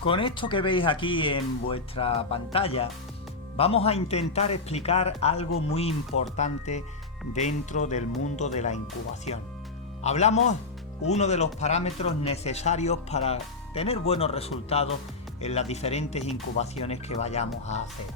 Con esto que veis aquí en vuestra pantalla, vamos a intentar explicar algo muy importante dentro del mundo de la incubación. Hablamos uno de los parámetros necesarios para tener buenos resultados en las diferentes incubaciones que vayamos a hacer.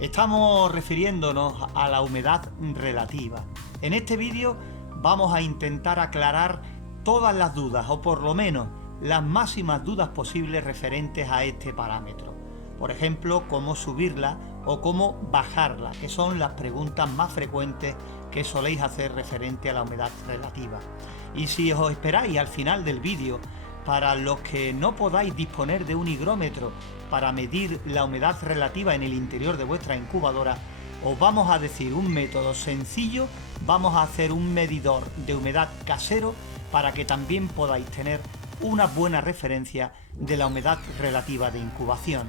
Estamos refiriéndonos a la humedad relativa. En este vídeo vamos a intentar aclarar todas las dudas, o por lo menos las máximas dudas posibles referentes a este parámetro. Por ejemplo, cómo subirla o cómo bajarla, que son las preguntas más frecuentes que soléis hacer referente a la humedad relativa. Y si os esperáis al final del vídeo, para los que no podáis disponer de un higrómetro para medir la humedad relativa en el interior de vuestra incubadora, os vamos a decir un método sencillo. Vamos a hacer un medidor de humedad casero para que también podáis tener una buena referencia de la humedad relativa de incubación.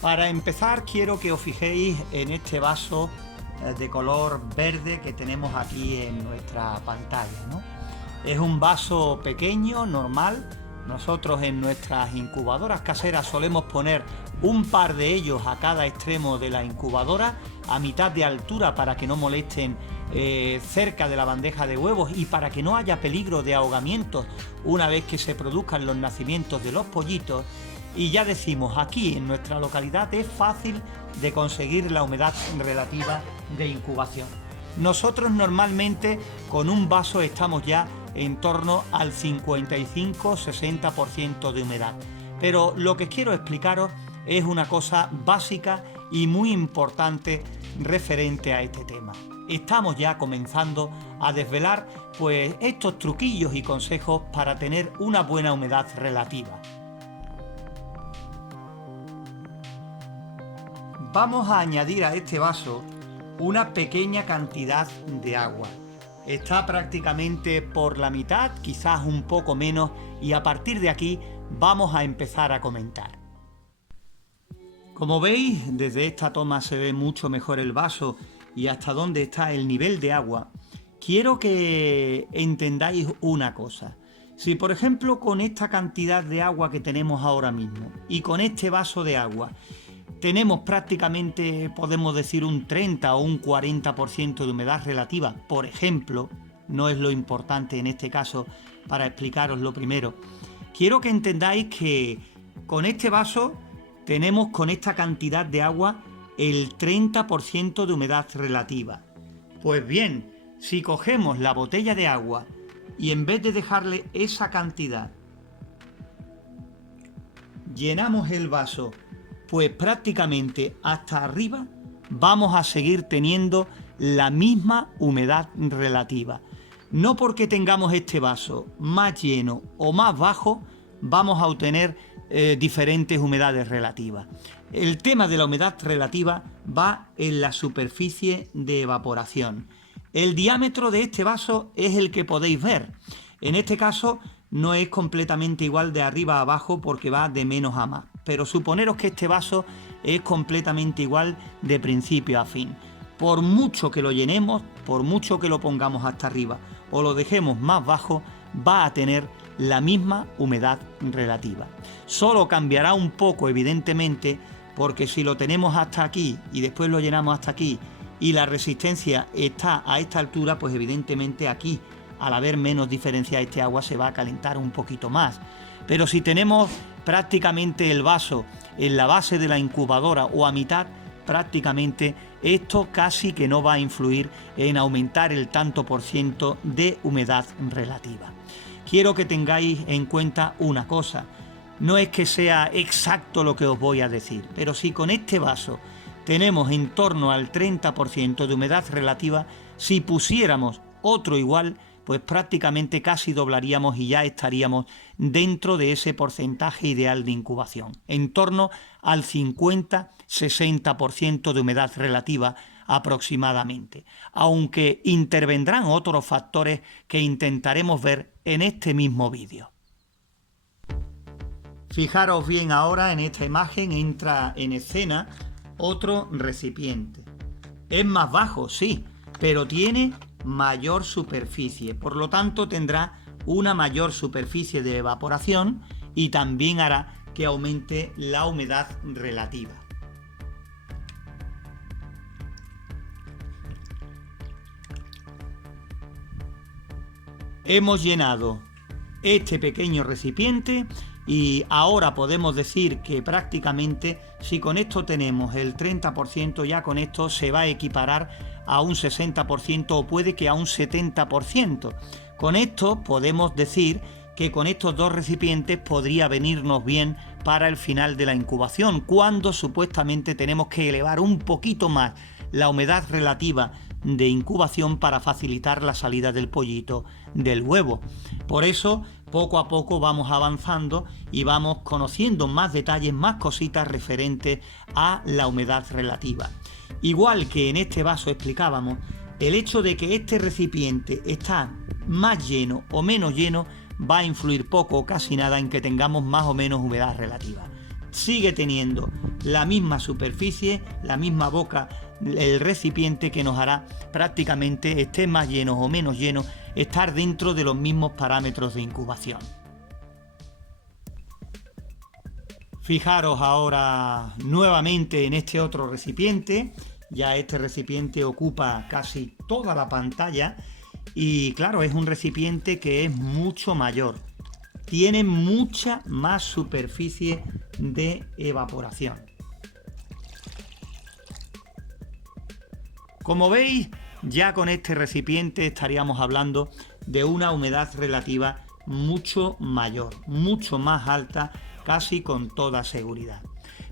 Para empezar, quiero que os fijéis en este vaso de color verde que tenemos aquí en nuestra pantalla, ¿no? Es un vaso pequeño, normal. Nosotros en nuestras incubadoras caseras solemos poner un par de ellos a cada extremo de la incubadora, a mitad de altura, para que no molesten cerca de la bandeja de huevos y para que no haya peligro de ahogamientos una vez que se produzcan los nacimientos de los pollitos. Y ya decimos, aquí en nuestra localidad es fácil de conseguir la humedad relativa de incubación. Nosotros normalmente con un vaso estamos ya en torno al 55-60% de humedad. Pero lo que quiero explicaros es una cosa básica y muy importante referente a este tema. Estamos ya comenzando a desvelar pues estos truquillos y consejos para tener una buena humedad relativa. Vamos a añadir a este vaso una pequeña cantidad de agua. Está prácticamente por la mitad, quizás un poco menos, y a partir de aquí vamos a empezar a comentar. Como veis, desde esta toma se ve mucho mejor el vaso y hasta dónde está el nivel de agua. Quiero que entendáis una cosa. Si por ejemplo con esta cantidad de agua que tenemos ahora mismo y con este vaso de agua tenemos prácticamente, podemos decir, un 30 o un 40% de humedad relativa, por ejemplo, no es lo importante en este caso para explicaros lo primero. Quiero que entendáis que con este vaso tenemos, con esta cantidad de agua, el 30% de humedad relativa. Pues bien, si cogemos la botella de agua y en vez de dejarle esa cantidad, llenamos el vaso pues prácticamente hasta arriba, vamos a seguir teniendo la misma humedad relativa. No porque tengamos este vaso más lleno o más bajo, vamos a obtener diferentes humedades relativas. El tema de la humedad relativa va en la superficie de evaporación. El diámetro de este vaso es el que podéis ver. En este caso no es completamente igual de arriba a abajo porque va de menos a más. Pero suponeros que este vaso es completamente igual de principio a fin. Por mucho que lo llenemos, por mucho que lo pongamos hasta arriba o lo dejemos más bajo, va a tener la misma humedad relativa. Solo cambiará un poco, evidentemente, porque si lo tenemos hasta aquí y después lo llenamos hasta aquí y la resistencia está a esta altura, pues evidentemente aquí, al haber menos diferencia, este agua se va a calentar un poquito más. Pero si tenemos prácticamente el vaso en la base de la incubadora o a mitad, prácticamente esto casi que no va a influir en aumentar el tanto por ciento de humedad relativa. Quiero que tengáis en cuenta una cosa. No es que sea exacto lo que os voy a decir, pero si con este vaso tenemos en torno al 30% de humedad relativa, si pusiéramos otro igual, pues prácticamente casi doblaríamos y ya estaríamos dentro de ese porcentaje ideal de incubación, en torno al 50-60% de humedad relativa aproximadamente, aunque intervendrán otros factores que intentaremos ver en este mismo vídeo. Fijaros bien ahora, en esta imagen entra en escena otro recipiente. Es más bajo, sí, pero tiene mayor superficie, por lo tanto tendrá una mayor superficie de evaporación y también hará que aumente la humedad relativa. Hemos llenado este pequeño recipiente y ahora podemos decir que prácticamente, si con esto tenemos el 30%, ya con esto se va a equiparar a un 60% o puede que a un 70%. Con esto podemos decir que con estos dos recipientes podría venirnos bien para el final de la incubación, cuando supuestamente tenemos que elevar un poquito más la humedad relativa de incubación para facilitar la salida del pollito del huevo. Por eso, poco a poco vamos avanzando y vamos conociendo más detalles, más cositas referentes a la humedad relativa. Igual que en este vaso explicábamos, el hecho de que este recipiente está más lleno o menos lleno va a influir poco o casi nada en que tengamos más o menos humedad relativa. Sigue teniendo la misma superficie, la misma boca, el recipiente, que nos hará prácticamente, esté más lleno o menos lleno, estar dentro de los mismos parámetros de incubación. Fijaros ahora nuevamente en este otro recipiente. Ya este recipiente ocupa casi toda la pantalla y claro, es un recipiente que es mucho mayor. Tiene mucha más superficie de evaporación. Como veis, ya con este recipiente estaríamos hablando de una humedad relativa mucho mayor, mucho más alta, casi con toda seguridad.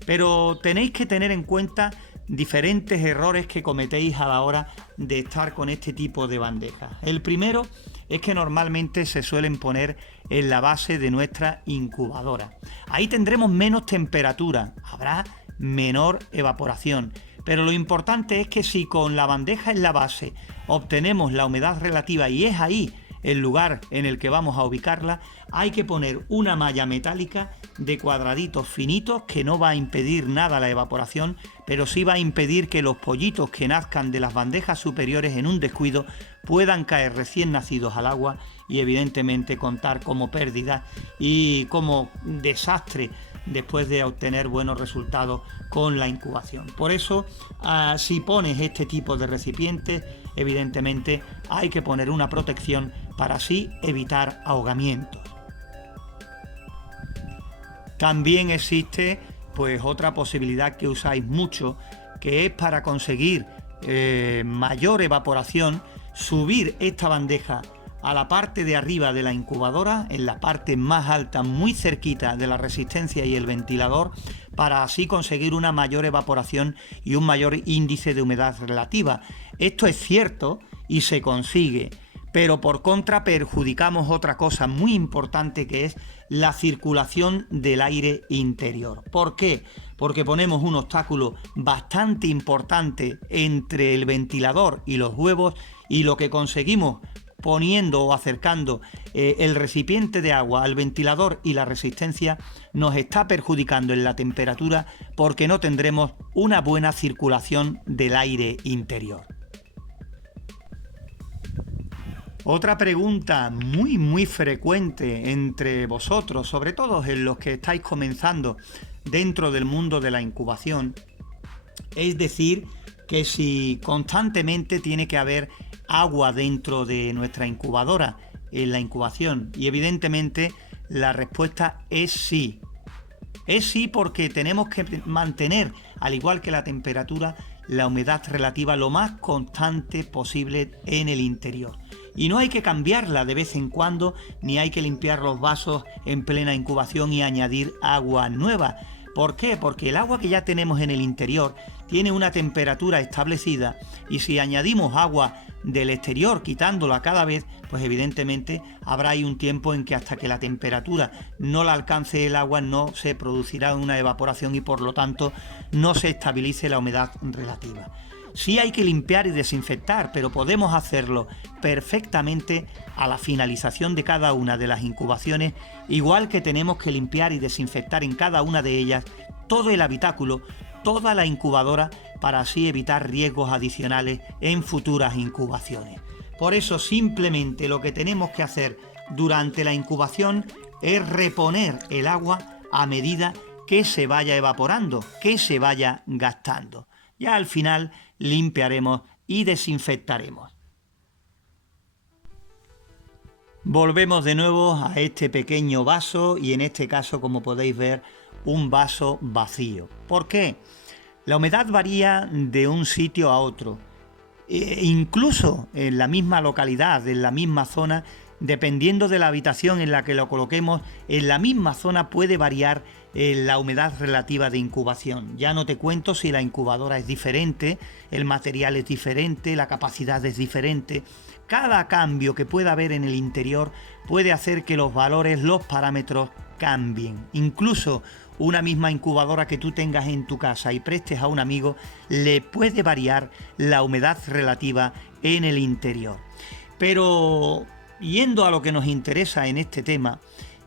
Pero tenéis que tener en cuenta diferentes errores que cometéis a la hora de estar con este tipo de bandejas. El primero es que normalmente se suelen poner en la base de nuestra incubadora. Ahí tendremos menos temperatura, habrá menor evaporación. Pero lo importante es que si con la bandeja en la base obtenemos la humedad relativa y es ahí el lugar en el que vamos a ubicarla, hay que poner una malla metálica de cuadraditos finitos que no va a impedir nada la evaporación, pero sí va a impedir que los pollitos que nazcan de las bandejas superiores en un descuido puedan caer recién nacidos al agua y evidentemente contar como pérdida y como desastre después de obtener buenos resultados con la incubación. Por eso, si pones este tipo de recipientes, evidentemente hay que poner una protección para así evitar ahogamientos. También existe pues otra posibilidad que usáis mucho, que es para conseguir mayor evaporación, subir esta bandeja a la parte de arriba de la incubadora, en la parte más alta, muy cerquita de la resistencia y el ventilador, para así conseguir una mayor evaporación y un mayor índice de humedad relativa. Esto es cierto y se consigue, pero por contra perjudicamos otra cosa muy importante, que es la circulación del aire interior. ¿Por qué? Porque ponemos un obstáculo bastante importante entre el ventilador y los huevos, y lo que conseguimos poniendo o acercando el recipiente de agua al ventilador y la resistencia nos está perjudicando en la temperatura, porque no tendremos una buena circulación del aire interior. Otra pregunta muy frecuente entre vosotros, sobre todo en los que estáis comenzando dentro del mundo de la incubación, es decir, que si constantemente tiene que haber agua dentro de nuestra incubadora en la incubación, y evidentemente la respuesta es sí. Es sí, porque tenemos que mantener, al igual que la temperatura, la humedad relativa lo más constante posible en el interior. Y no hay que cambiarla de vez en cuando, ni hay que limpiar los vasos en plena incubación y añadir agua nueva. ¿Por qué? Porque el agua que ya tenemos en el interior tiene una temperatura establecida, y si añadimos agua del exterior quitándola cada vez, pues evidentemente habrá ahí un tiempo en que hasta que la temperatura no la alcance el agua no se producirá una evaporación y por lo tanto no se estabilice la humedad relativa. Sí hay que limpiar y desinfectar, pero podemos hacerlo perfectamente a la finalización de cada una de las incubaciones, igual que tenemos que limpiar y desinfectar en cada una de ellas todo el habitáculo, toda la incubadora, para así evitar riesgos adicionales en futuras incubaciones. Por eso simplemente lo que tenemos que hacer durante la incubación es reponer el agua a medida que se vaya evaporando, que se vaya gastando. Ya al final limpiaremos y desinfectaremos. Volvemos de nuevo a este pequeño vaso y en este caso, como podéis ver, un vaso vacío. ¿Por qué? La humedad varía de un sitio a otro. Incluso en la misma localidad, en la misma zona, dependiendo de la habitación en la que lo coloquemos, en la misma zona puede variar la humedad relativa de incubación. Ya no te cuento si la incubadora es diferente, el material es diferente, la capacidad es diferente. Cada cambio que pueda haber en el interior puede hacer que los valores, los parámetros cambien. Incluso una misma incubadora que tú tengas en tu casa y prestes a un amigo, le puede variar la humedad relativa en el interior. Pero yendo a lo que nos interesa en este tema,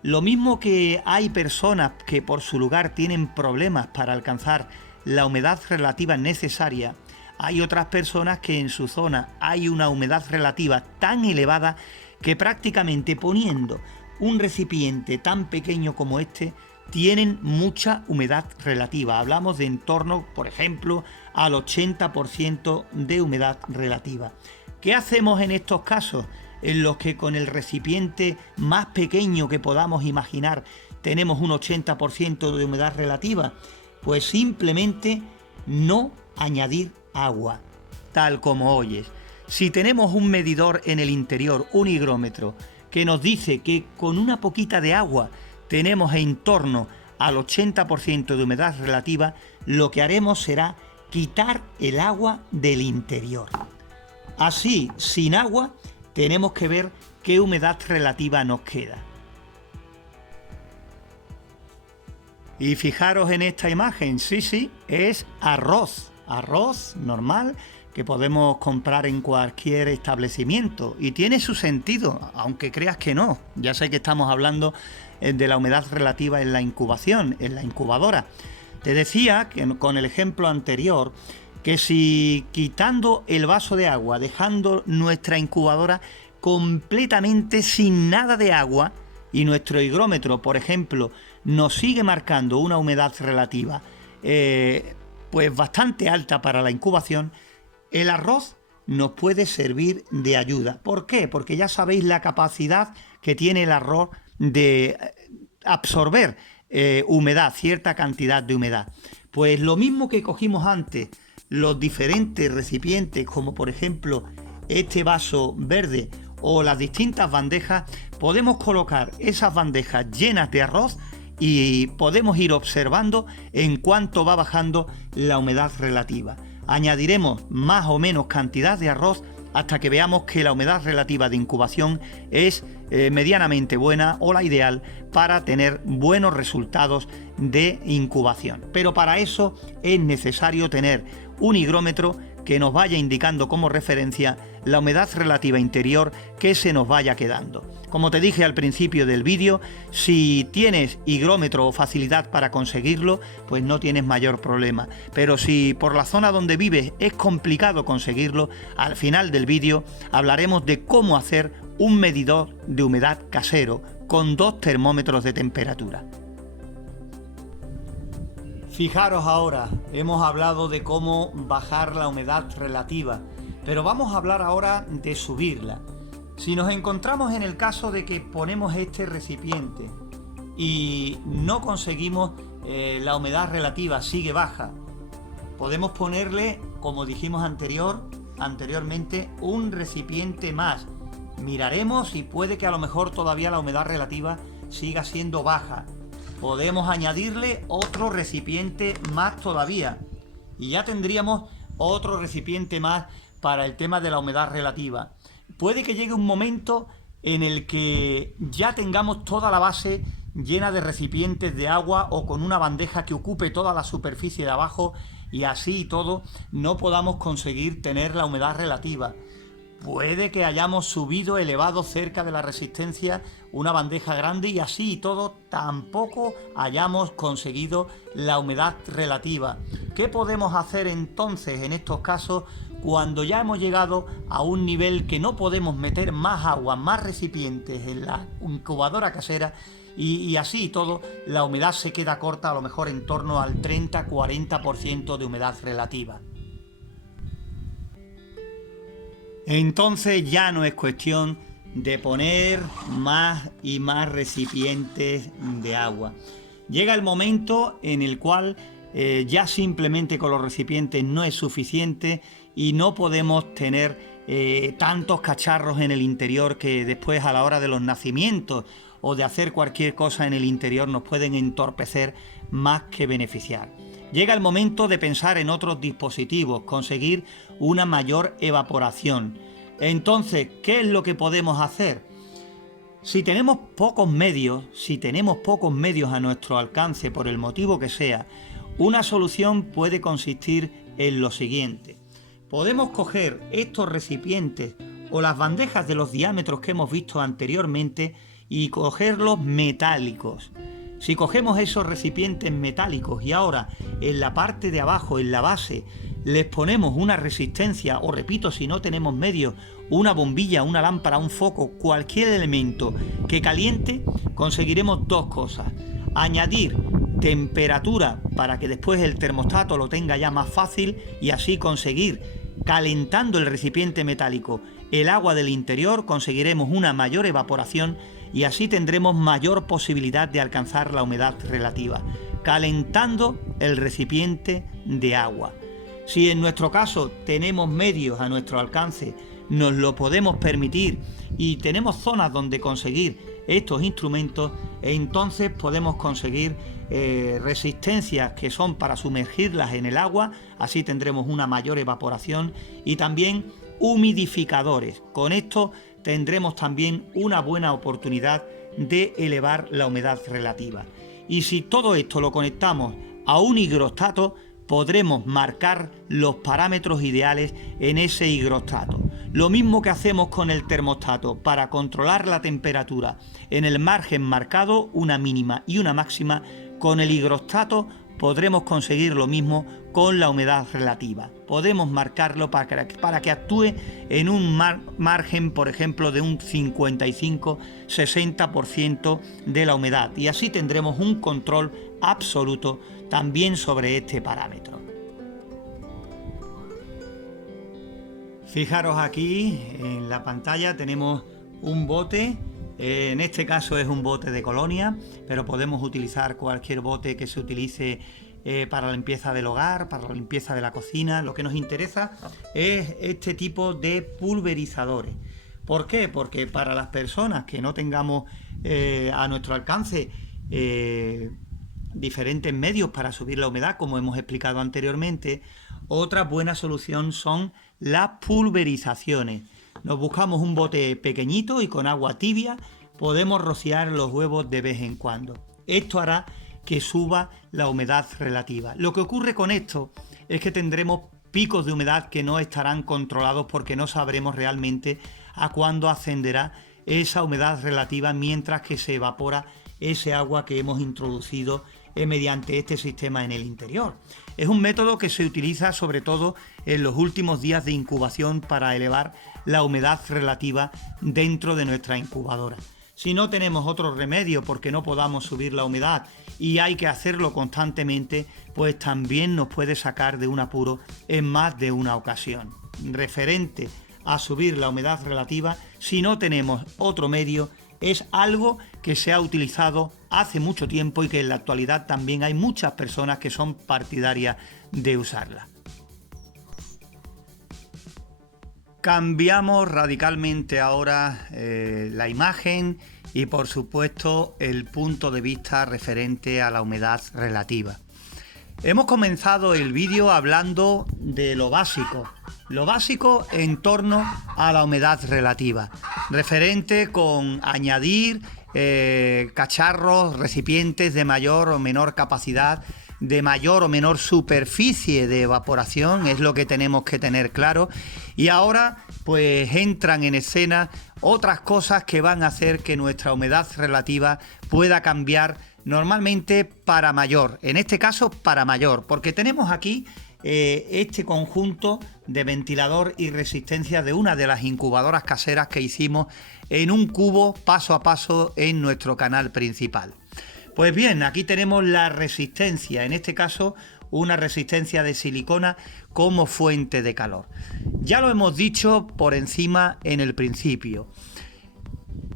lo mismo que hay personas que por su lugar tienen problemas para alcanzar la humedad relativa necesaria, hay otras personas que en su zona hay una humedad relativa tan elevada que prácticamente poniendo un recipiente tan pequeño como este, tienen mucha humedad relativa. Hablamos de en torno, por ejemplo, al 80% de humedad relativa. ¿Qué hacemos en estos casos en los que con el recipiente más pequeño que podamos imaginar tenemos un 80% de humedad relativa? Pues simplemente no añadir agua, tal como oyes. Si tenemos un medidor en el interior, un higrómetro, que nos dice que con una poquita de agua tenemos en torno al 80% de humedad relativa, lo que haremos será quitar el agua del interior. Así, sin agua, tenemos que ver qué humedad relativa nos queda. Y fijaros en esta imagen, sí, es arroz normal que podemos comprar en cualquier establecimiento y tiene su sentido, aunque creas que no. Ya sé que estamos hablando de la humedad relativa en la incubación, en la incubadora. Te decía que con el ejemplo anterior que si quitando el vaso de agua, dejando nuestra incubadora completamente sin nada de agua y nuestro higrómetro, por ejemplo, nos sigue marcando una humedad relativa pues bastante alta para la incubación, el arroz nos puede servir de ayuda. ¿Por qué? Porque ya sabéis la capacidad que tiene el arroz de absorber humedad, cierta cantidad de humedad. Pues lo mismo que cogimos antes, los diferentes recipientes, como por ejemplo este vaso verde o las distintas bandejas, podemos colocar esas bandejas llenas de arroz y podemos ir observando en cuánto va bajando la humedad relativa. Añadiremos más o menos cantidad de arroz hasta que veamos que la humedad relativa de incubación es medianamente buena o la ideal para tener buenos resultados de incubación. Pero para eso es necesario tener un higrómetro que nos vaya indicando como referencia la humedad relativa interior que se nos vaya quedando. Como te dije al principio del vídeo, si tienes higrómetro o facilidad para conseguirlo, pues no tienes mayor problema. Pero si por la zona donde vives es complicado conseguirlo, al final del vídeo hablaremos de cómo hacer un medidor de humedad casero con 2 termómetros de temperatura. Fijaros ahora, hemos hablado de cómo bajar la humedad relativa, pero vamos a hablar ahora de subirla. Si nos encontramos en el caso de que ponemos este recipiente y no conseguimos la humedad relativa, sigue baja, podemos ponerle, como dijimos anteriormente, un recipiente más. Miraremos y puede que a lo mejor todavía la humedad relativa siga siendo baja. Podemos añadirle otro recipiente más todavía y ya tendríamos otro recipiente más para el tema de la humedad relativa. Puede que llegue un momento en el que ya tengamos toda la base llena de recipientes de agua o con una bandeja que ocupe toda la superficie de abajo y así y todo no podamos conseguir tener la humedad relativa. puede que hayamos subido, elevado cerca de la resistencia una bandeja grande y así y todo tampoco hayamos conseguido la humedad relativa. ¿Qué podemos hacer entonces en estos casos cuando ya hemos llegado a un nivel que no podemos meter más agua, más recipientes en la incubadora casera y así y todo la humedad se queda corta, a lo mejor en torno al 30-40% de humedad relativa? Entonces ya no es cuestión de poner más y más recipientes de agua. Llega el momento en el cual ya simplemente con los recipientes no es suficiente y no podemos tener tantos cacharros en el interior que después a la hora de los nacimientos o de hacer cualquier cosa en el interior nos pueden entorpecer más que beneficiar. Llega el momento de pensar en otros dispositivos, conseguir una mayor evaporación. Entonces, ¿qué es lo que podemos hacer? Si tenemos pocos medios a nuestro alcance por el motivo que sea, una solución puede consistir en lo siguiente. Podemos coger estos recipientes o las bandejas de los diámetros que hemos visto anteriormente y cogerlos metálicos. Si cogemos esos recipientes metálicos y ahora en la parte de abajo, en la base, les ponemos una resistencia, o repito, si no tenemos medios, una bombilla, una lámpara, un foco, cualquier elemento que caliente, conseguiremos dos cosas. Añadir temperatura para que después el termostato lo tenga ya más fácil y así conseguir, calentando el recipiente metálico, el agua del interior, conseguiremos una mayor evaporación y así tendremos mayor posibilidad de alcanzar la humedad relativa, calentando el recipiente de agua. Si en nuestro caso tenemos medios a nuestro alcance, nos lo podemos permitir y tenemos zonas donde conseguir estos instrumentos, entonces podemos conseguir resistencias que son para sumergirlas en el agua, así tendremos una mayor evaporación y también humidificadores. Con esto tendremos también una buena oportunidad de elevar la humedad relativa. Y si todo esto lo conectamos a un higrostato, podremos marcar los parámetros ideales en ese higrostato. Lo mismo que hacemos con el termostato para controlar la temperatura en el margen marcado, una mínima y una máxima, con el higrostato podremos conseguir lo mismo con la humedad relativa. Podemos marcarlo para que actúe en un margen, por ejemplo, de un 55-60% de la humedad y así tendremos un control absoluto también sobre este parámetro. Fijaros aquí en la pantalla tenemos un bote, en este caso es un bote de colonia, pero podemos utilizar cualquier bote que se utilice para la limpieza del hogar, para la limpieza de la cocina. Lo que nos interesa es este tipo de pulverizadores. ¿Por qué? Porque para las personas que no tengamos a nuestro alcance diferentes medios para subir la humedad, como hemos explicado anteriormente, otra buena solución son las pulverizaciones. Nos buscamos un bote pequeñito y con agua tibia podemos rociar los huevos de vez en cuando. Esto hará que suba la humedad relativa. Lo que ocurre con esto es que tendremos picos de humedad que no estarán controlados porque no sabremos realmente a cuándo ascenderá esa humedad relativa mientras que se evapora ese agua que hemos introducido mediante este sistema en el interior. Es un método que se utiliza sobre todo en los últimos días de incubación para elevar la humedad relativa dentro de nuestra incubadora. Si no tenemos otro remedio porque no podamos subir la humedad y hay que hacerlo constantemente, pues también nos puede sacar de un apuro en más de una ocasión. Referente a subir la humedad relativa, si no tenemos otro medio, es algo que se ha utilizado hace mucho tiempo y que en la actualidad también hay muchas personas que son partidarias de usarla. Cambiamos radicalmente ahora la imagen y por supuesto el punto de vista referente a la humedad relativa. Hemos comenzado el vídeo hablando de lo básico en torno a la humedad relativa, referente con añadir cacharros, recipientes de mayor o menor capacidad de mayor o menor superficie de evaporación, es lo que tenemos que tener claro. Y ahora pues entran en escena otras cosas que van a hacer que nuestra humedad relativa pueda cambiar normalmente para mayor, en este caso para mayor, porque tenemos aquí este conjunto de ventilador y resistencia de una de las incubadoras caseras que hicimos en un cubo paso a paso en nuestro canal principal. Pues bien, aquí tenemos la resistencia, en este caso una resistencia de silicona como fuente de calor. Ya lo hemos dicho por encima en el principio.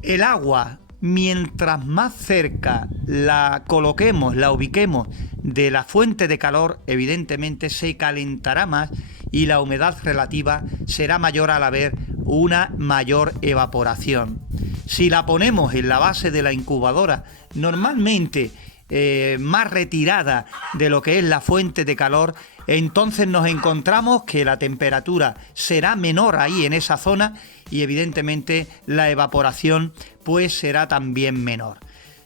El agua, mientras más cerca la coloquemos, la ubiquemos de la fuente de calor, evidentemente se calentará más y la humedad relativa será mayor al haber una mayor evaporación. Si la ponemos en la base de la incubadora, normalmente más retirada de lo que es la fuente de calor, entonces nos encontramos que la temperatura será menor ahí en esa zona y evidentemente la evaporación pues será también menor.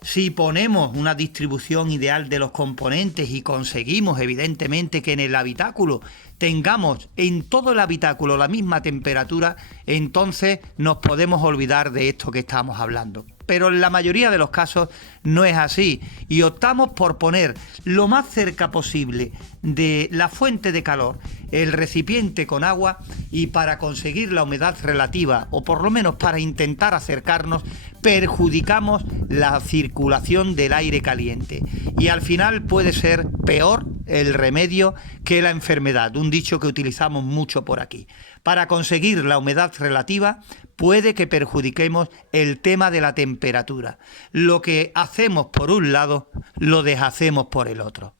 Si ponemos una distribución ideal de los componentes y conseguimos evidentemente que en el habitáculo tengamos en todo el habitáculo la misma temperatura, entonces nos podemos olvidar de esto que estamos hablando. Pero en la mayoría de los casos no es así y optamos por poner lo más cerca posible de la fuente de calor el recipiente con agua y para conseguir la humedad relativa o por lo menos para intentar acercarnos perjudicamos la circulación del aire caliente y al final puede ser peor el remedio que la enfermedad, un dicho que utilizamos mucho por aquí. Para conseguir la humedad relativa puede que perjudiquemos el tema de la temperatura. Lo que hacemos por un lado, lo deshacemos por el otro.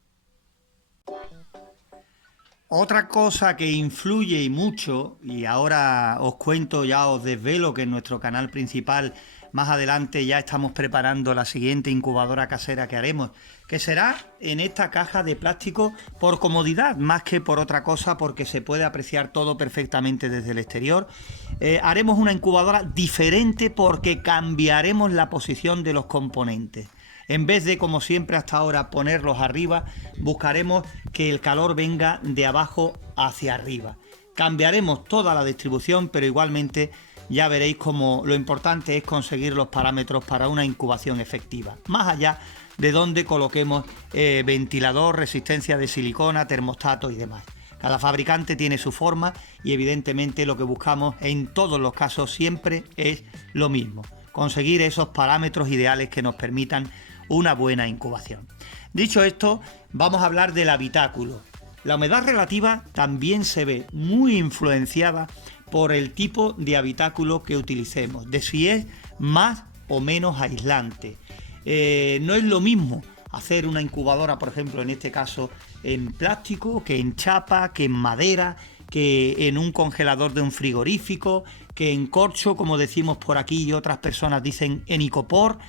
Otra cosa que influye y mucho, y ahora os cuento, ya os desvelo que en nuestro canal principal más adelante ya estamos preparando la siguiente incubadora casera que haremos, que será en esta caja de plástico por comodidad, más que por otra cosa, porque se puede apreciar todo perfectamente desde el exterior. Haremos una incubadora diferente porque cambiaremos la posición de los componentes. En vez de, como siempre hasta ahora, ponerlos arriba, buscaremos que el calor venga de abajo hacia arriba. Cambiaremos toda la distribución, pero igualmente ya veréis cómo lo importante es conseguir los parámetros para una incubación efectiva. Más allá de donde coloquemos ventilador, resistencia de silicona, termostato y demás. Cada fabricante tiene su forma y evidentemente lo que buscamos en todos los casos siempre es lo mismo. Conseguir esos parámetros ideales que nos permitan una buena incubación. Dicho esto, vamos a hablar del habitáculo. La humedad relativa también se ve muy influenciada por el tipo de habitáculo que utilicemos, de si es más o menos aislante. No es lo mismo hacer una incubadora, por ejemplo, en este caso en plástico, que en chapa, que en madera, que en un congelador de un frigorífico, que en corcho, como decimos por aquí y otras personas dicen en icopor.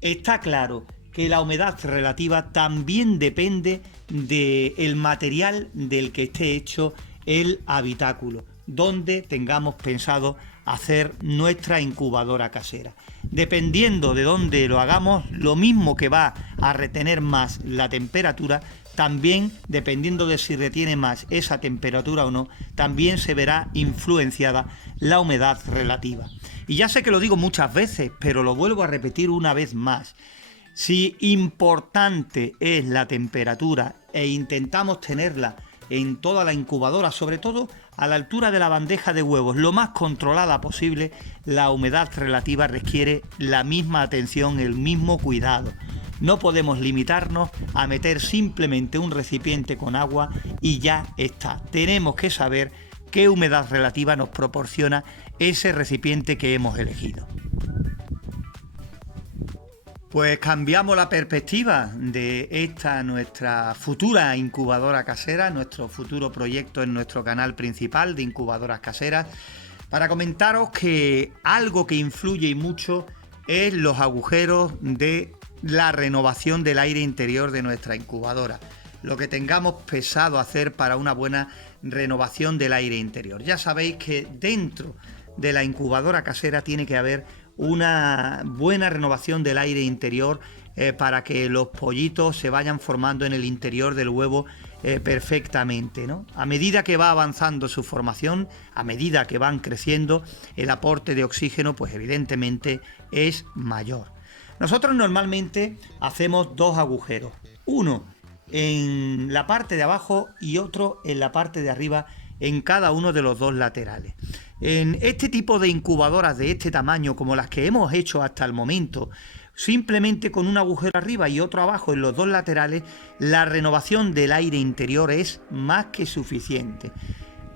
Está claro que la humedad relativa también depende del material del que esté hecho el habitáculo, donde tengamos pensado hacer nuestra incubadora casera. Dependiendo de dónde lo hagamos, lo mismo que va a retener más la temperatura, también, dependiendo de si retiene más esa temperatura o no, también se verá influenciada la humedad relativa. Y ya sé que lo digo muchas veces, pero lo vuelvo a repetir una vez más. Si importante es la temperatura e intentamos tenerla en toda la incubadora, sobre todo a la altura de la bandeja de huevos, lo más controlada posible, la humedad relativa requiere la misma atención, el mismo cuidado. No podemos limitarnos a meter simplemente un recipiente con agua y ya está. Tenemos que saber qué humedad relativa nos proporciona ese recipiente que hemos elegido. Pues cambiamos la perspectiva de esta nuestra futura incubadora casera, nuestro futuro proyecto en nuestro canal principal de incubadoras caseras, para comentaros que algo que influye y mucho es los agujeros de la renovación del aire interior de nuestra incubadora, lo que tengamos pensado hacer para una buena renovación del aire interior. Ya sabéis que dentro de la incubadora casera tiene que haber una buena renovación del aire interior para que los pollitos se vayan formando en el interior del huevo perfectamente, ¿no? A medida que va avanzando su formación, a medida que van creciendo, el aporte de oxígeno pues evidentemente es mayor. Nosotros normalmente hacemos dos agujeros, uno en la parte de abajo y otro en la parte de arriba, en cada uno de los dos laterales. En este tipo de incubadoras de este tamaño, como las que hemos hecho hasta el momento, simplemente con un agujero arriba y otro abajo en los dos laterales, la renovación del aire interior es más que suficiente.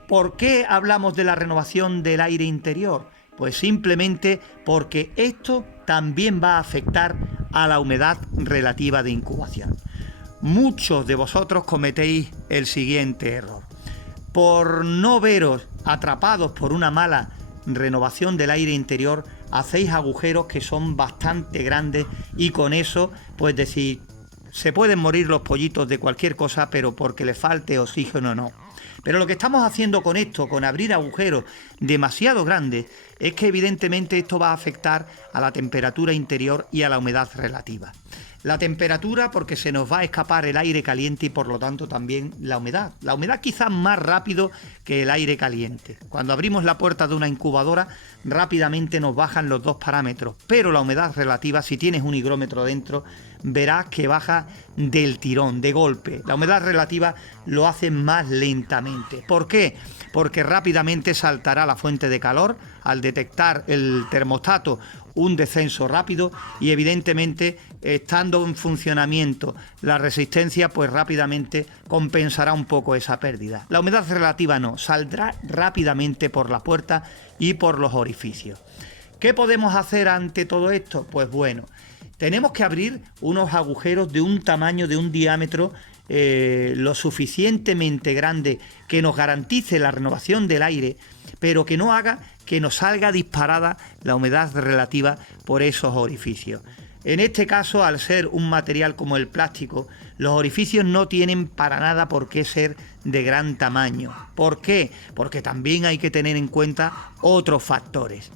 ¿Por qué hablamos de la renovación del aire interior? Pues simplemente porque esto también va a afectar a la humedad relativa de incubación. Muchos de vosotros cometéis el siguiente error. Por no veros atrapados por una mala renovación del aire interior, hacéis agujeros que son bastante grandes y con eso, pues decir, se pueden morir los pollitos de cualquier cosa, pero porque le falte oxígeno no. Pero lo que estamos haciendo con esto, con abrir agujeros demasiado grandes, es que evidentemente esto va a afectar a la temperatura interior y a la humedad relativa. La temperatura porque se nos va a escapar el aire caliente y por lo tanto también la humedad. La humedad quizás más rápido que el aire caliente. Cuando abrimos la puerta de una incubadora rápidamente nos bajan los dos parámetros, pero la humedad relativa, si tienes un higrómetro dentro, verás que baja del tirón, de golpe. La humedad relativa lo hace más lentamente. ¿Por qué? Porque rápidamente saltará la fuente de calor al detectar el termostato un descenso rápido y evidentemente estando en funcionamiento la resistencia pues rápidamente compensará un poco esa pérdida. La humedad relativa no, saldrá rápidamente por la puerta y por los orificios. ¿Qué podemos hacer ante todo esto? Pues bueno, tenemos que abrir unos agujeros de un tamaño, de un diámetro lo suficientemente grande que nos garantice la renovación del aire, pero que no haga que nos salga disparada la humedad relativa por esos orificios. En este caso, al ser un material como el plástico, los orificios no tienen para nada por qué ser de gran tamaño. ¿Por qué? Porque también hay que tener en cuenta otros factores.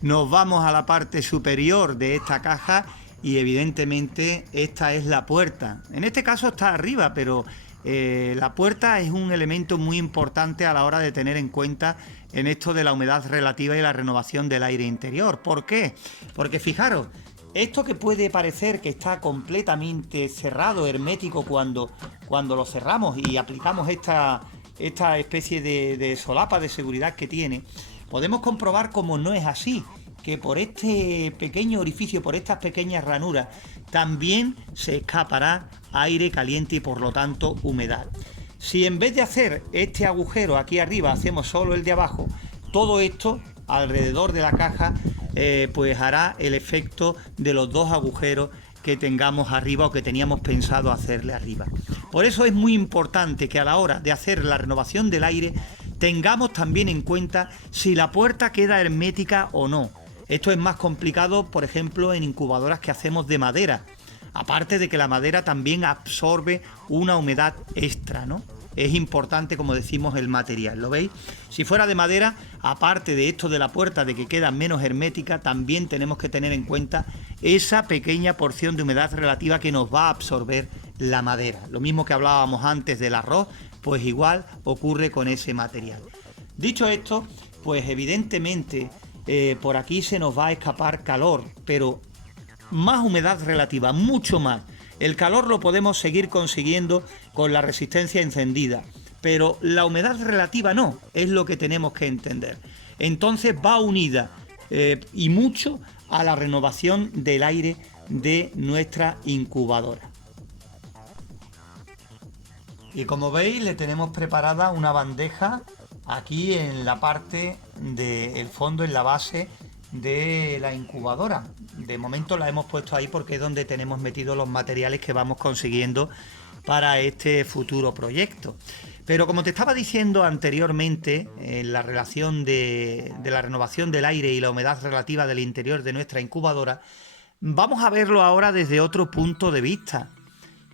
Nos vamos a la parte superior de esta caja y evidentemente esta es la puerta. En este caso está arriba, pero la puerta es un elemento muy importante a la hora de tener en cuenta en esto de la humedad relativa y la renovación del aire interior. ¿Por qué? Porque fijaros, esto que puede parecer que está completamente cerrado, hermético, cuando lo cerramos y aplicamos esta especie de solapa de seguridad que tiene, podemos comprobar cómo no es así, que por este pequeño orificio, por estas pequeñas ranuras, también se escapará aire caliente y por lo tanto humedad. Si en vez de hacer este agujero aquí arriba hacemos solo el de abajo, todo esto alrededor de la caja pues hará el efecto de los dos agujeros que tengamos arriba o que teníamos pensado hacerle arriba. Por eso es muy importante que a la hora de hacer la renovación del aire tengamos también en cuenta si la puerta queda hermética o no. Esto es más complicado, por ejemplo, en incubadoras que hacemos de madera. Aparte de que la madera también absorbe una humedad extra, ¿no? Es importante, como decimos, el material, ¿lo veis? Si fuera de madera, aparte de esto de la puerta, de que queda menos hermética, también tenemos que tener en cuenta esa pequeña porción de humedad relativa que nos va a absorber la madera. Lo mismo que hablábamos antes del arroz, pues igual ocurre con ese material. Dicho esto, pues evidentemente por aquí se nos va a escapar calor, pero más humedad relativa, mucho más. El calor lo podemos seguir consiguiendo con la resistencia encendida, pero la humedad relativa no, es lo que tenemos que entender. Entonces va unida y mucho a la renovación del aire de nuestra incubadora. Y como veis, le tenemos preparada una bandeja aquí en la parte del fondo, en la base de la incubadora. De momento la hemos puesto ahí porque es donde tenemos metidos los materiales que vamos consiguiendo para este futuro proyecto. Pero como te estaba diciendo anteriormente, en la relación de la renovación del aire y la humedad relativa del interior de nuestra incubadora, vamos a verlo ahora desde otro punto de vista.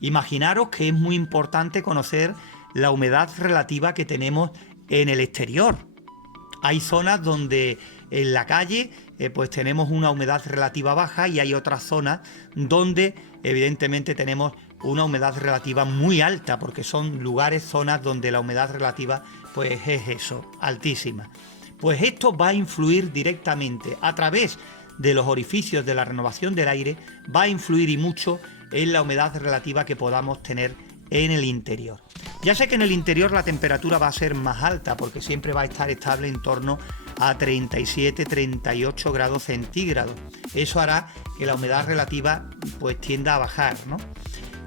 Imaginaros que es muy importante conocer la humedad relativa que tenemos en el exterior. Hay zonas donde en la calle pues tenemos una humedad relativa baja, y hay otras zonas donde evidentemente tenemos una humedad relativa muy alta, porque son lugares, zonas donde la humedad relativa pues es eso, altísima. Pues esto va a influir directamente a través de los orificios de la renovación del aire, va a influir y mucho en la humedad relativa que podamos tener en el interior. Ya sé que en el interior la temperatura va a ser más alta, porque siempre va a estar estable en torno a 37-38 grados centígrados. Eso hará que la humedad relativa pues tienda a bajar, ¿no?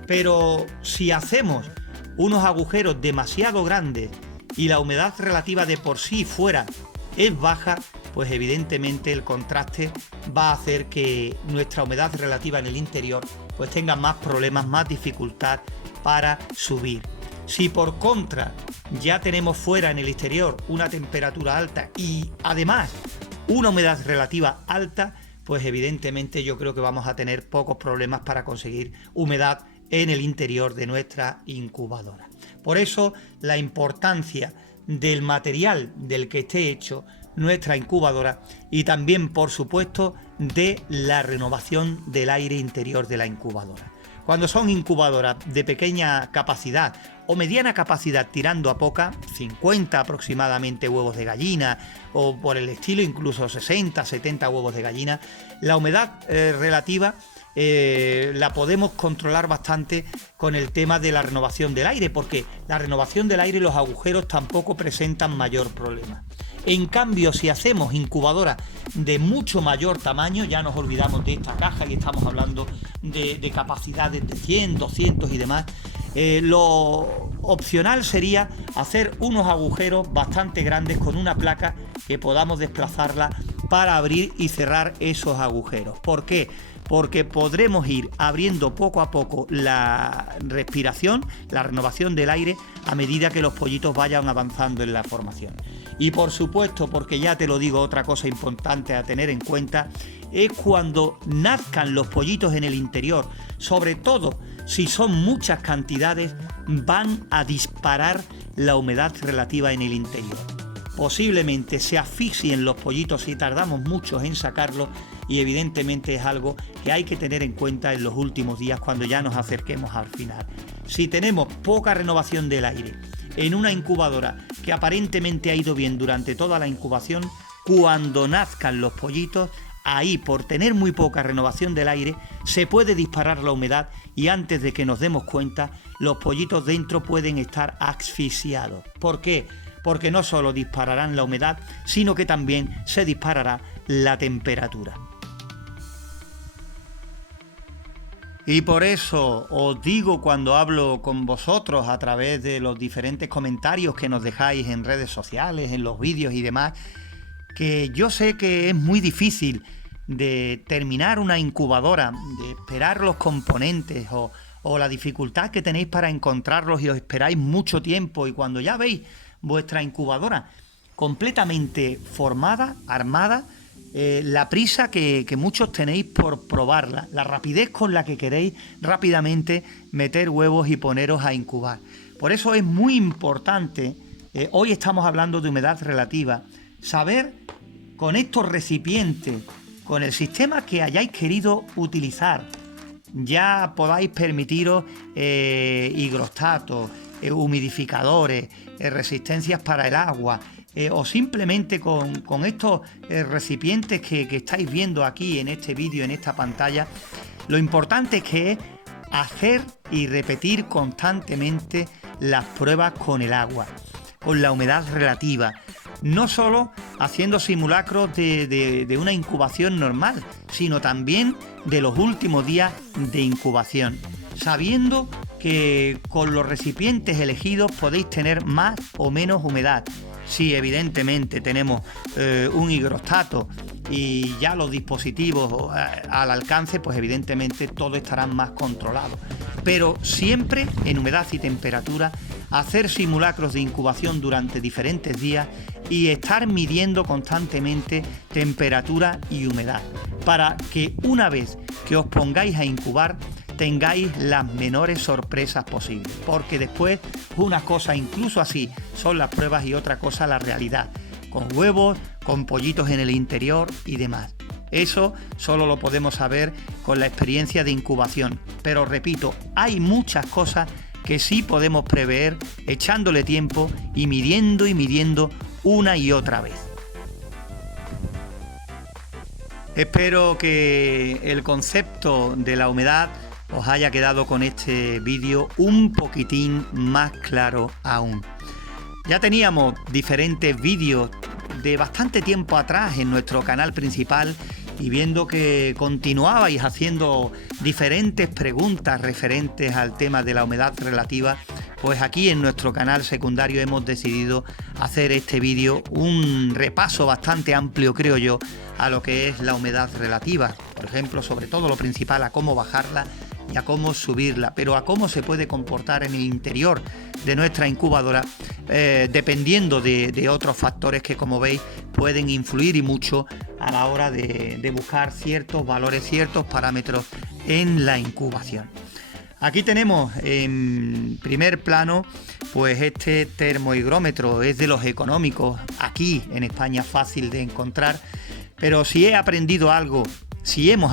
Pero si hacemos unos agujeros demasiado grandes y la humedad relativa de por sí fuera es baja, pues evidentemente el contraste va a hacer que nuestra humedad relativa en el interior pues tenga más problemas, más dificultad para subir. Si por contra ya tenemos fuera en el exterior una temperatura alta y además una humedad relativa alta, pues evidentemente yo creo que vamos a tener pocos problemas para conseguir humedad en el interior de nuestra incubadora. Por eso la importancia del material del que esté hecho nuestra incubadora, y también por supuesto de la renovación del aire interior de la incubadora. Cuando son incubadoras de pequeña capacidad o mediana capacidad tirando a poca, 50 aproximadamente huevos de gallina o por el estilo, incluso 60, 70 huevos de gallina, la humedad relativa la podemos controlar bastante con el tema de la renovación del aire, porque la renovación del aire y los agujeros tampoco presentan mayor problema. En cambio, si hacemos incubadoras de mucho mayor tamaño, ya nos olvidamos de esta caja y estamos hablando de capacidades de 100, 200 y demás, lo opcional sería hacer unos agujeros bastante grandes con una placa que podamos desplazarla para abrir y cerrar esos agujeros. ¿Por qué? Porque podremos ir abriendo poco a poco la respiración, la renovación del aire, a medida que los pollitos vayan avanzando en la formación. Y por supuesto, porque ya te lo digo, otra cosa importante a tener en cuenta es cuando nazcan los pollitos en el interior, sobre todo si son muchas cantidades, van a disparar la humedad relativa en el interior. Posiblemente se asfixien los pollitos si tardamos mucho en sacarlos, y evidentemente es algo que hay que tener en cuenta en los últimos días cuando ya nos acerquemos al final. Si tenemos poca renovación del aire en una incubadora que aparentemente ha ido bien durante toda la incubación, cuando nazcan los pollitos, ahí por tener muy poca renovación del aire se puede disparar la humedad, y antes de que nos demos cuenta los pollitos dentro pueden estar asfixiados. ¿Por qué? Porque no solo dispararán la humedad, sino que también se disparará la temperatura. Y por eso os digo, cuando hablo con vosotros a través de los diferentes comentarios que nos dejáis en redes sociales, en los vídeos y demás, que yo sé que es muy difícil de terminar una incubadora, de esperar los componentes o la dificultad que tenéis para encontrarlos y os esperáis mucho tiempo, y cuando ya veis vuestra incubadora completamente formada, armada, la prisa que muchos tenéis por probarla, la rapidez con la que queréis rápidamente meter huevos y poneros a incubar. Por eso es muy importante, hoy estamos hablando de humedad relativa, saber con estos recipientes, con el sistema que hayáis querido utilizar, ya podáis permitiros higrostatos, humidificadores, resistencias para el agua, o simplemente con estos recipientes que estáis viendo aquí en este vídeo, en esta pantalla. Lo importante es que es hacer y repetir constantemente las pruebas con el agua, con la humedad relativa, no solo haciendo simulacros de una incubación normal, sino también de los últimos días de incubación, sabiendo que con los recipientes elegidos podéis tener más o menos humedad. Si evidentemente tenemos un higrostato y ya los dispositivos al alcance, pues evidentemente todo estará más controlado. Pero siempre en humedad y temperatura, hacer simulacros de incubación durante diferentes días y estar midiendo constantemente temperatura y humedad, para que una vez que os pongáis a incubar tengáis las menores sorpresas posibles, porque después una cosa incluso así son las pruebas y otra cosa la realidad, con huevos, con pollitos en el interior y demás. Eso solo lo podemos saber con la experiencia de incubación. Pero repito, hay muchas cosas que sí podemos prever echándole tiempo y midiendo una y otra vez. Espero que el concepto de la humedad os haya quedado con este vídeo un poquitín más claro aún. Ya teníamos diferentes vídeos de bastante tiempo atrás en nuestro canal principal y viendo que continuabais haciendo diferentes preguntas referentes al tema de la humedad relativa, pues aquí en nuestro canal secundario hemos decidido hacer este vídeo, un repaso bastante amplio, creo yo, a lo que es la humedad relativa. Por ejemplo, sobre todo lo principal, a cómo bajarla y a cómo subirla, pero a cómo se puede comportar en el interior de nuestra incubadora, dependiendo de otros factores que, como veis, pueden influir y mucho a la hora de buscar ciertos valores, ciertos parámetros en la incubación. Aquí tenemos en primer plano pues este termohigrómetro, es de los económicos, aquí en España fácil de encontrar, pero si hemos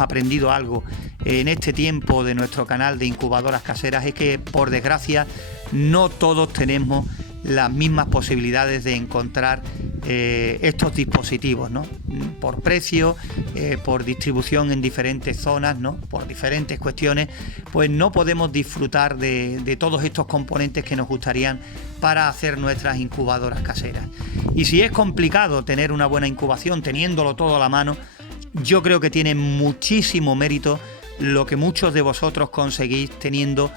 aprendido algo en este tiempo de nuestro canal de incubadoras caseras, es que por desgracia no todos tenemos las mismas posibilidades de encontrar estos dispositivos, ¿no? Por precio, por distribución en diferentes zonas, ¿no? Por diferentes cuestiones, pues no podemos disfrutar de todos estos componentes que nos gustarían para hacer nuestras incubadoras caseras. Y si es complicado tener una buena incubación teniéndolo todo a la mano, yo creo que tiene muchísimo mérito lo que muchos de vosotros conseguís teniendo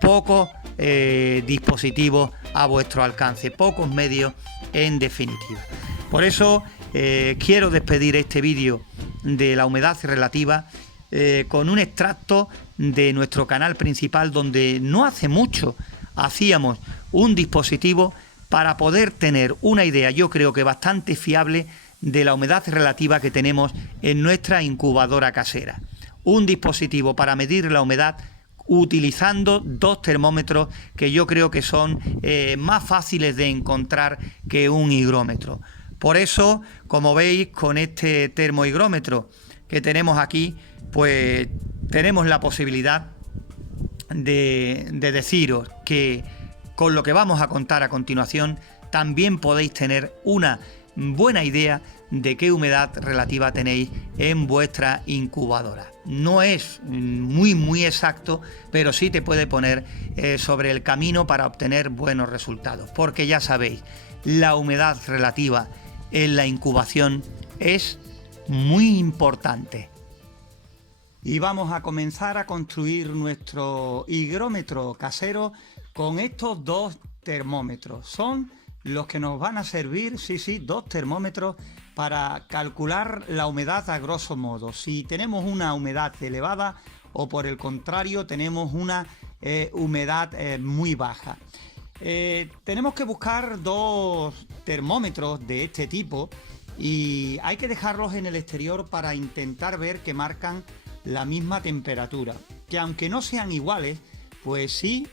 pocos dispositivos a vuestro alcance, pocos medios en definitiva. Por eso quiero despedir este vídeo de la humedad relativa con un extracto de nuestro canal principal, donde no hace mucho hacíamos un dispositivo para poder tener una idea, yo creo que bastante fiable, de la humedad relativa que tenemos en nuestra incubadora casera. Un dispositivo para medir la humedad utilizando dos termómetros que yo creo que son más fáciles de encontrar que un higrómetro. Por eso, como veis, con este termohigrómetro que tenemos aquí, pues tenemos la posibilidad de deciros que con lo que vamos a contar a continuación también podéis tener una buena idea de qué humedad relativa tenéis en vuestra incubadora. No es muy exacto, pero sí te puede poner sobre el camino para obtener buenos resultados, porque ya sabéis, la humedad relativa en la incubación es muy importante. Y vamos a comenzar a construir nuestro higrómetro casero con estos dos termómetros. Son los que nos van a servir, dos termómetros para calcular la humedad a grosso modo. Si tenemos una humedad elevada o por el contrario tenemos una humedad muy baja. Tenemos que buscar dos termómetros de este tipo y hay que dejarlos en el exterior para intentar ver que marcan la misma temperatura. Que aunque no sean iguales, pues sí,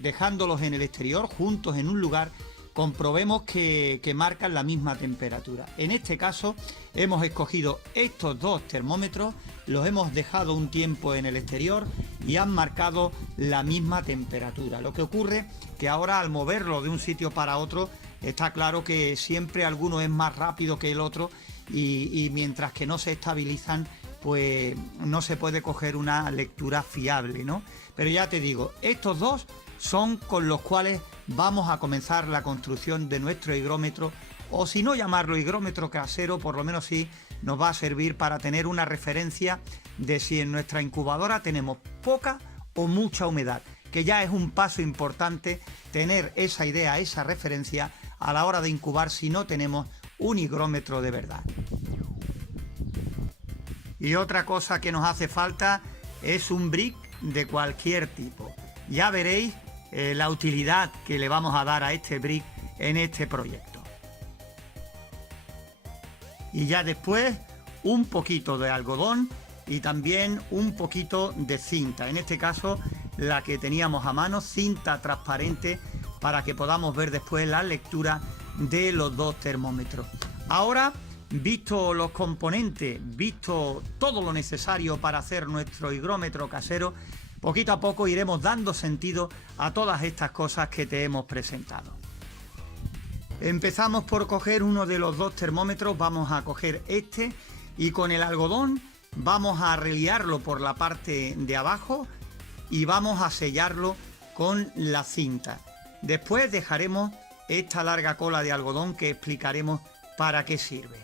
dejándolos en el exterior juntos en un lugar, comprobemos que marcan la misma temperatura. En este caso hemos escogido estos dos termómetros, los hemos dejado un tiempo en el exterior y han marcado la misma temperatura. Lo que ocurre que ahora, al moverlo de un sitio para otro, está claro que siempre alguno es más rápido que el otro y mientras que no se estabilizan, pues no se puede coger una lectura fiable, ¿no? Pero ya te digo, estos dos son con los cuales vamos a comenzar la construcción de nuestro higrómetro, o si no llamarlo higrómetro casero, por lo menos sí nos va a servir para tener una referencia de si en nuestra incubadora tenemos poca o mucha humedad, que ya es un paso importante tener esa idea, esa referencia a la hora de incubar si no tenemos un higrómetro de verdad. Y otra cosa que nos hace falta es un brick de cualquier tipo. Ya veréis la utilidad que le vamos a dar a este brick en este proyecto. Y ya después un poquito de algodón y también un poquito de cinta, en este caso la que teníamos a mano, cinta transparente, para que podamos ver después la lectura de los dos termómetros. Ahora visto los componentes, visto todo lo necesario para hacer nuestro higrómetro casero, poquito a poco iremos dando sentido a todas estas cosas que te hemos presentado. Empezamos por coger uno de los dos termómetros, vamos a coger este y con el algodón vamos a reliarlo por la parte de abajo y vamos a sellarlo con la cinta. Después dejaremos esta larga cola de algodón que explicaremos para qué sirve.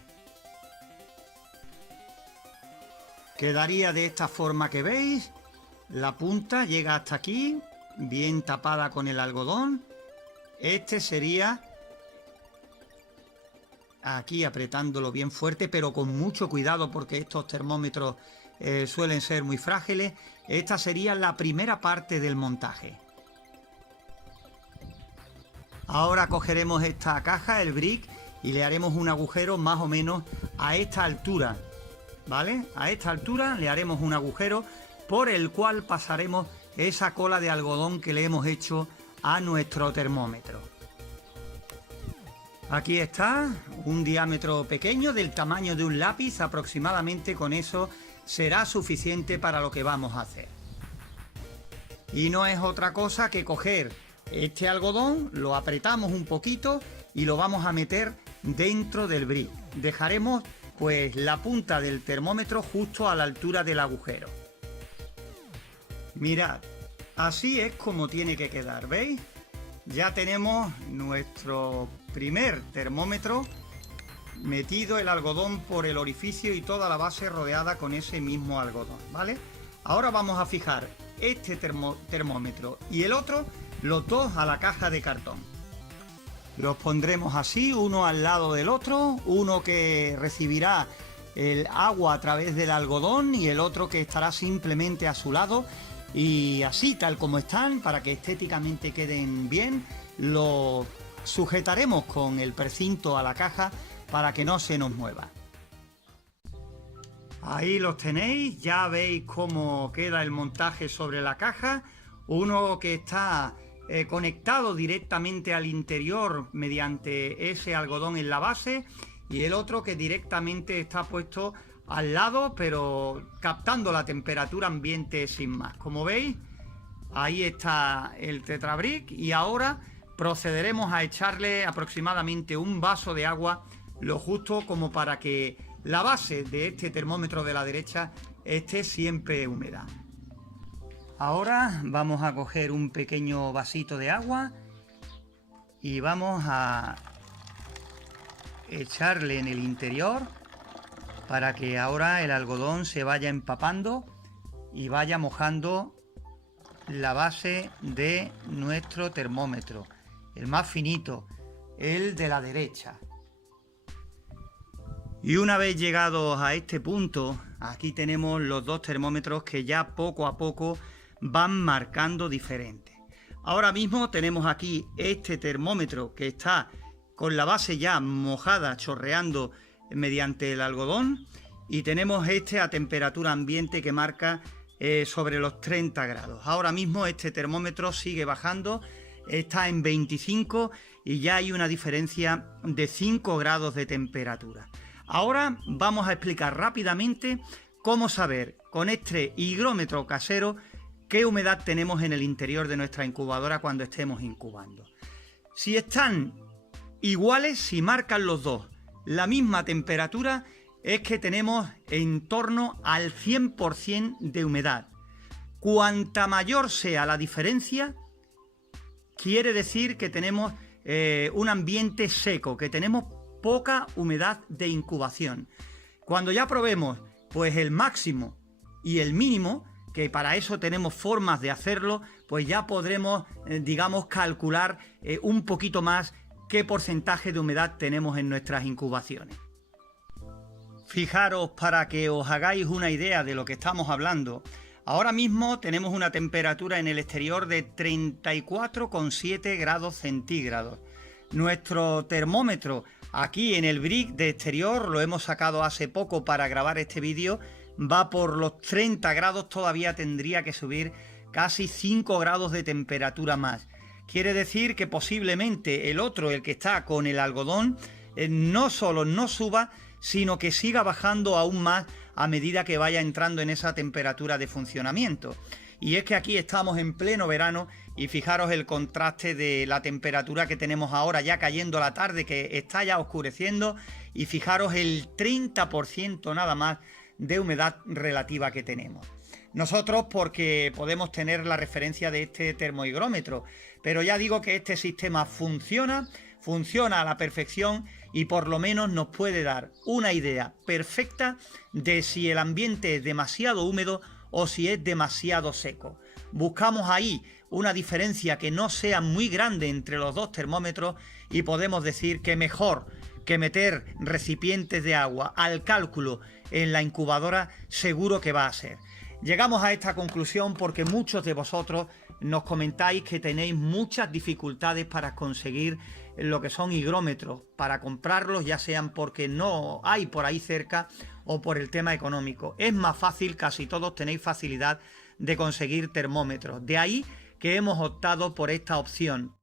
Quedaría de esta forma que veis. La punta llega hasta aquí, bien tapada con el algodón. Este sería aquí apretándolo bien fuerte, pero con mucho cuidado porque estos termómetros suelen ser muy frágiles. Esta sería la primera parte del montaje. Ahora cogeremos esta caja, el brick, y le haremos un agujero más o menos a esta altura, ¿vale? A esta altura le haremos un agujero por el cual pasaremos esa cola de algodón que le hemos hecho a nuestro termómetro. Aquí está, un diámetro pequeño del tamaño de un lápiz, aproximadamente con eso será suficiente para lo que vamos a hacer. Y no es otra cosa que coger este algodón, lo apretamos un poquito y lo vamos a meter dentro del brick. Dejaremos pues la punta del termómetro justo a la altura del agujero. Mirad, así es como tiene que quedar, ¿veis? Ya tenemos nuestro primer termómetro metido el algodón por el orificio y toda la base rodeada con ese mismo algodón, ¿vale? Ahora vamos a fijar este termómetro y el otro, los dos a la caja de cartón. Los pondremos así, uno al lado del otro, uno que recibirá el agua a través del algodón y el otro que estará simplemente a su lado. Y así, tal como están, para que estéticamente queden bien, lo sujetaremos con el precinto a la caja para que no se nos mueva. Ahí los tenéis, ya veis cómo queda el montaje sobre la caja. Uno que está conectado directamente al interior mediante ese algodón en la base y el otro que directamente está puesto al lado, pero captando la temperatura ambiente sin más. Como veis, ahí está el tetrabrick y ahora procederemos a echarle aproximadamente un vaso de agua, lo justo como para que la base de este termómetro de la derecha esté siempre húmeda. Ahora vamos a coger un pequeño vasito de agua y vamos a echarle en el interior para que ahora el algodón se vaya empapando y vaya mojando la base de nuestro termómetro, el más finito, el de la derecha. Y una vez llegados a este punto, aquí tenemos los dos termómetros que ya poco a poco van marcando diferente. Ahora mismo tenemos aquí este termómetro que está con la base ya mojada, chorreando mediante el algodón, y tenemos este a temperatura ambiente que marca sobre los 30 grados. Ahora mismo este termómetro sigue bajando, está en 25 y ya hay una diferencia de 5 grados de temperatura. Ahora vamos a explicar rápidamente cómo saber con este higrómetro casero qué humedad tenemos en el interior de nuestra incubadora cuando estemos incubando. Si están iguales, si marcan los dos la misma temperatura, es que tenemos en torno al 100% de humedad. Cuanta mayor sea la diferencia, quiere decir que tenemos un ambiente seco, que tenemos poca humedad de incubación. Cuando ya probemos pues el máximo y el mínimo, que para eso tenemos formas de hacerlo, pues ya podremos, digamos, calcular un poquito más qué porcentaje de humedad tenemos en nuestras incubaciones. Fijaros, para que os hagáis una idea de lo que estamos hablando, ahora mismo tenemos una temperatura en el exterior de 34,7 grados centígrados. Nuestro termómetro aquí en el brick de exterior, lo hemos sacado hace poco para grabar este vídeo, va por los 30 grados, todavía tendría que subir casi 5 grados de temperatura más. Quiere decir que posiblemente el otro, el que está con el algodón, no solo no suba, sino que siga bajando aún más a medida que vaya entrando en esa temperatura de funcionamiento. Y es que aquí estamos en pleno verano y fijaros el contraste de la temperatura que tenemos ahora ya cayendo la tarde, que está ya oscureciendo, y fijaros el 30% nada más de humedad relativa que tenemos. Nosotros porque podemos tener la referencia de este termohigrómetro, pero ya digo que este sistema funciona a la perfección y por lo menos nos puede dar una idea perfecta de si el ambiente es demasiado húmedo o si es demasiado seco. Buscamos ahí una diferencia que no sea muy grande entre los dos termómetros y podemos decir que mejor que meter recipientes de agua al cálculo en la incubadora seguro que va a ser. Llegamos a esta conclusión porque muchos de vosotros nos comentáis que tenéis muchas dificultades para conseguir lo que son higrómetros, para comprarlos, ya sean porque no hay por ahí cerca o por el tema económico. Es más fácil, casi todos tenéis facilidad de conseguir termómetros. De ahí que hemos optado por esta opción.